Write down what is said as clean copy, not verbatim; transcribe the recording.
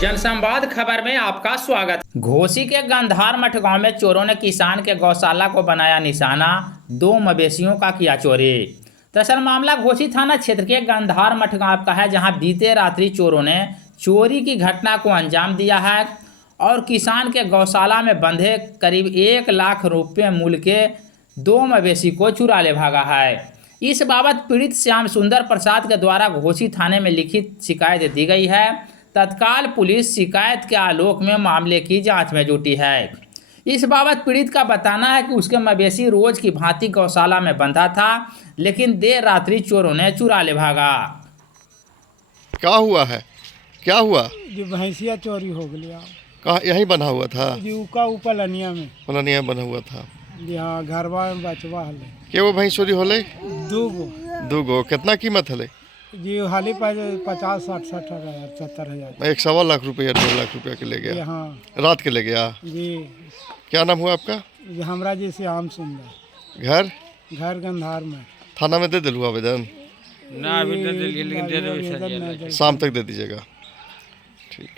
जनसंवाद खबर में आपका स्वागत। घोसी के गंधार मठ गांव में चोरों ने किसान के गौशाला को बनाया निशाना, 2 मवेशियों का किया चोरी। दरअसल मामला घोसी थाना क्षेत्र के गंधार मठ गांव का है, जहां बीते रात्रि चोरों ने चोरी की घटना को अंजाम दिया है और किसान के गौशाला में बंधे करीब 1 लाख रुपये मूल्य के 2 मवेशी को चुरा ले भागा है। इस बाबत पीड़ित श्याम सुंदर प्रसाद के द्वारा घोसी थाने में लिखित शिकायत दी गई है। तत्काल पुलिस शिकायत के आलोक में मामले की जांच में जुटी है। इस बाबत पीड़ित का बताना है कि उसके मवेशी रोज की भांति गौशाला में बंधा था, लेकिन देर रात्रि चोरों ने चुरा ले भागा। क्या हुआ है? क्या हुआ? जो भैंसिया चोरी हो गया। कहाँ? यहीं बना हुआ था? जी उका ऊपर लनिया में। लनिया बना हुआ था जी हाँ, घरवा में बचवा हले। के वो भैंस चोरी होले? 2 गो। कितना कीमत हले? जी हाली 50, 60, 70 हज़ार। 1.25 लाख रुपया 2 लाख रुपया के ले गया। हाँ रात के ले गया। जी। क्या नाम हुआ आपका? जी हमरा जी श्याम सुंदर। घर गंधार में। थाना में दे दिलू आवेदन? ना अभी दे दिए, लेकिन दे दो, शाम तक दे दीजिएगा। ठीक।